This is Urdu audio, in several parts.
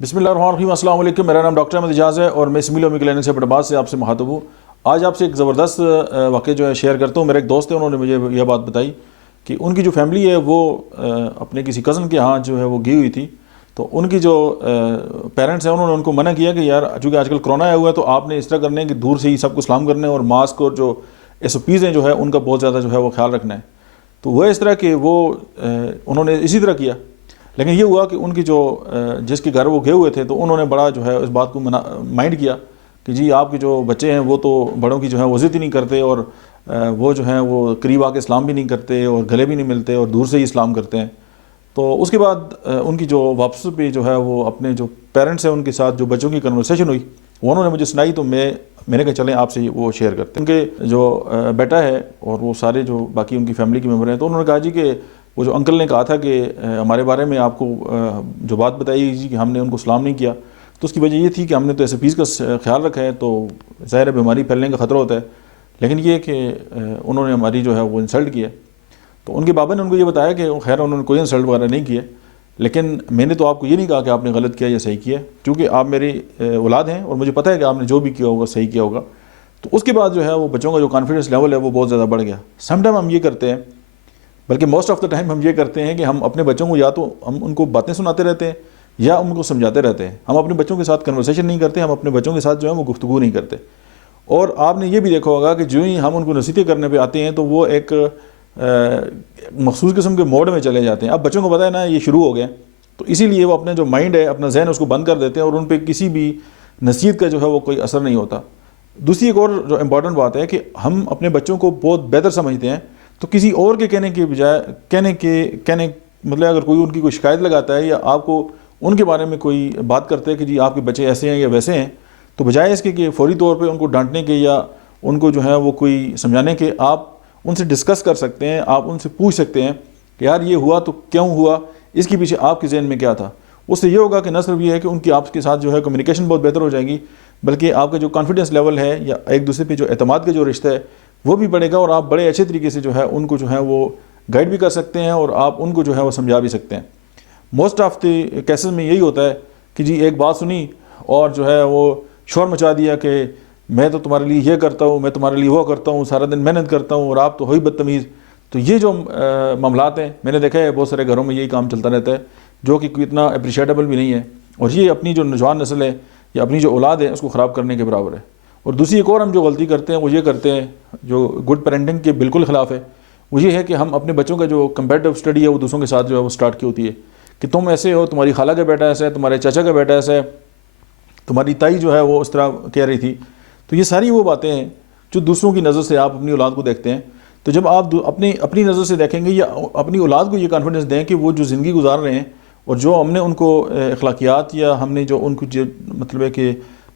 بسم اللہ الرحمن الرحیم، السلام علیکم۔ میرا نام ڈاکٹر احمد اعجاز ہے اور میں سمیل اومی کلینک سے بٹباز سے آپ سے مخاطب ہوں۔ آج آپ سے ایک زبردست واقعہ جو ہے شیئر کرتا ہوں۔ میرے ایک دوست ہے، انہوں نے مجھے یہ بات بتائی کہ ان کی جو فیملی ہے وہ اپنے کسی کزن کے ہاں جو ہے وہ گئی ہوئی تھی، تو ان کی جو پیرنٹس ہیں انہوں نے ان کو منع کیا کہ یار چونکہ آج کل کرونا آیا ہوا ہے تو آپ نے اس طرح کرنے کہ دور سے ہی سب کو سلام کرنے اور ماسک اور جو SOPs ہیں جو ہے ان کا بہت زیادہ جو ہے وہ خیال رکھنا ہے۔ تو وہ اس طرح کہ انہوں نے اسی طرح کیا، لیکن یہ ہوا کہ ان کی جو جس کے گھر وہ گئے ہوئے تھے تو انہوں نے بڑا جو ہے اس بات کو مائنڈ کیا کہ جی آپ کے جو بچے ہیں وہ تو بڑوں کی جو ہے وہ عزت ہی نہیں کرتے، اور وہ جو ہیں وہ قریب آ کے اسلام بھی نہیں کرتے اور گلے بھی نہیں ملتے اور دور سے ہی اسلام کرتے ہیں۔ تو اس کے بعد ان کی جو واپس پہ جو ہے وہ اپنے جو پیرنٹس ہیں ان کے ساتھ جو بچوں کی کنورسیشن ہوئی وہ انہوں نے مجھے سنائی، تو میں نے کہا چلیں آپ سے وہ شیئر کرتے ہیں۔ ان کے جو بیٹا ہے اور وہ سارے جو باقی ان کی فیملی کے ممبر ہیں، تو انہوں نے کہا جی کہ وہ جو انکل نے کہا تھا کہ ہمارے بارے میں آپ کو جو بات بتائی جی کہ ہم نے ان کو سلام نہیں کیا، تو اس کی وجہ یہ تھی کہ ہم نے تو SOPs کا خیال رکھا ہے، تو ظاہر ہے بیماری پھیلنے کا خطرہ ہوتا ہے، لیکن یہ کہ انہوں نے ہماری جو ہے وہ انسلٹ کی ہے۔ تو ان کے بابا نے ان کو یہ بتایا کہ خیر انہوں نے کوئی انسلٹ وغیرہ نہیں کی ہے، لیکن میں نے تو آپ کو یہ نہیں کہا کہ آپ نے غلط کیا یا صحیح کیا، کیونکہ آپ میری اولاد ہیں اور مجھے پتہ ہے کہ آپ نے جو بھی کیا ہوگا صحیح کیا ہوگا۔ تو اس کے بعد جو ہے وہ بچوں کا جو کانفیڈنس لیول ہے وہ بہت زیادہ بڑھ گیا۔ سم ٹائم ہم یہ کرتے ہیں، بلکہ موسٹ آف دا ٹائم ہم یہ کرتے ہیں کہ ہم اپنے بچوں کو یا تو ہم ان کو باتیں سناتے رہتے ہیں یا ان کو سمجھاتے رہتے ہیں، ہم اپنے بچوں کے ساتھ کنورسیشن نہیں کرتے، ہم اپنے بچوں کے ساتھ جو ہے وہ گفتگو نہیں کرتے۔ اور آپ نے یہ بھی دیکھا ہوگا کہ جو ہی ہم ان کو نصیحتیں کرنے پہ آتے ہیں تو وہ ایک مخصوص قسم کے موڈ میں چلے جاتے ہیں۔ اب بچوں کو پتہ ہے نا یہ شروع ہو گئے، تو اسی لیے وہ اپنے جو مائنڈ ہے اپنا ذہن اس کو بند کر دیتے ہیں اور ان پہ کسی بھی نصیحت کا جو ہے وہ کوئی اثر نہیں ہوتا۔ دوسری ایک اور جو امپورٹنٹ بات ہے کہ ہم اپنے بچوں کو بہت بہتر سمجھتے ہیں، تو کسی اور کے کہنے کے بجائے کہنے مطلب اگر کوئی ان کی کوئی شکایت لگاتا ہے یا آپ کو ان کے بارے میں کوئی بات کرتا ہے کہ جی آپ کے بچے ایسے ہیں یا ویسے ہیں، تو بجائے اس کے کہ فوری طور پہ ان کو ڈانٹنے کے یا ان کو جو ہے وہ کوئی سمجھانے کے، آپ ان سے ڈسکس کر سکتے ہیں، آپ ان سے پوچھ سکتے ہیں کہ یار یہ ہوا تو کیوں ہوا، اس کے پیچھے آپ کے ذہن میں کیا تھا۔ اس سے یہ ہوگا کہ نہ صرف یہ ہے کہ ان کی آپ کے ساتھ جو ہے کمیونیکیشن بہت بہتر ہو جائے گی، بلکہ آپ کا جو کانفیڈنس لیول ہے یا ایک دوسرے پہ جو اعتماد کا جو رشتہ ہے وہ بھی بڑھے گا، اور آپ بڑے اچھے طریقے سے جو ہے ان کو جو ہے وہ گائیڈ بھی کر سکتے ہیں اور آپ ان کو جو ہے وہ سمجھا بھی سکتے ہیں۔ موسٹ آف دی کیسز میں یہی ہوتا ہے کہ جی ایک بات سنی اور جو ہے وہ شور مچا دیا کہ میں تو تمہارے لیے یہ کرتا ہوں، میں تمہارے لیے وہ کرتا ہوں، سارا دن محنت کرتا ہوں اور آپ تو ہوئی بدتمیز۔ تو یہ جو معاملات ہیں میں نے دیکھا ہے بہت سارے گھروں میں یہی کام چلتا رہتا ہے، جو کہ اتنا اپریشیٹیبل بھی نہیں ہے، اور یہ اپنی جو نوجوان نسل ہے یا اپنی جو اولاد ہے اس کو خراب کرنے کے برابر ہے۔ اور دوسری ایک اور ہم جو غلطی کرتے ہیں وہ یہ کرتے ہیں جو گڈ پیرنٹنگ کے بالکل خلاف ہے، وہ یہ ہے کہ ہم اپنے بچوں کا جو کمپیریٹیو اسٹڈی ہے وہ دوسروں کے ساتھ جو ہے وہ اسٹارٹ کی ہوتی ہے کہ تم ایسے ہو، تمہاری خالہ کا بیٹا ایسا ہے، تمہارے چاچا کا بیٹا ایسا ہے، تمہاری تائی جو ہے وہ اس طرح کہہ رہی تھی۔ تو یہ ساری وہ باتیں ہیں جو دوسروں کی نظر سے آپ اپنی اولاد کو دیکھتے ہیں۔ تو جب آپ اپنی نظر سے دیکھیں گے یا اپنی اولاد کو یہ کانفیڈنس دیں کہ وہ جو زندگی گزار رہے ہیں اور جو ہم نے ان کو اخلاقیات یا ہم نے جو ان کو مطلب ہے کہ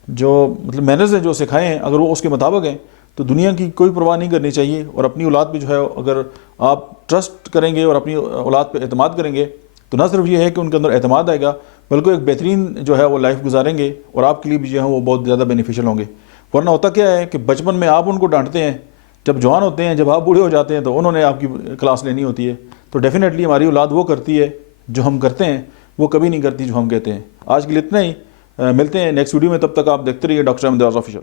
جو مطلب مینرز ہیں جو سکھائے ہیں، اگر وہ اس کے مطابق ہیں تو دنیا کی کوئی پرواہ نہیں کرنی چاہیے۔ اور اپنی اولاد پہ جو ہے اگر آپ ٹرسٹ کریں گے اور اپنی اولاد پہ اعتماد کریں گے تو نہ صرف یہ ہے کہ ان کے اندر اعتماد آئے گا، بلکہ ایک بہترین جو ہے وہ لائف گزاریں گے اور آپ کے لیے بھی جو ہے وہ بہت زیادہ بینیفیشل ہوں گے۔ ورنہ ہوتا کیا ہے کہ بچپن میں آپ ان کو ڈانٹتے ہیں، جب جوان ہوتے ہیں، جب آپ بوڑھے ہو جاتے ہیں تو انہوں نے آپ کی کلاس لینی ہوتی ہے۔ تو ڈیفینیٹلی ہماری اولاد وہ کرتی ہے جو ہم کرتے ہیں، وہ کبھی نہیں کرتی جو ہم کہتے ہیں۔ آج کے لیے اتنا ہی، ملتے ہیں نیکسٹ ویڈیو میں، تب تک آپ دیکھتے رہیے ڈاکٹر احمد اعجاز آفیشیل۔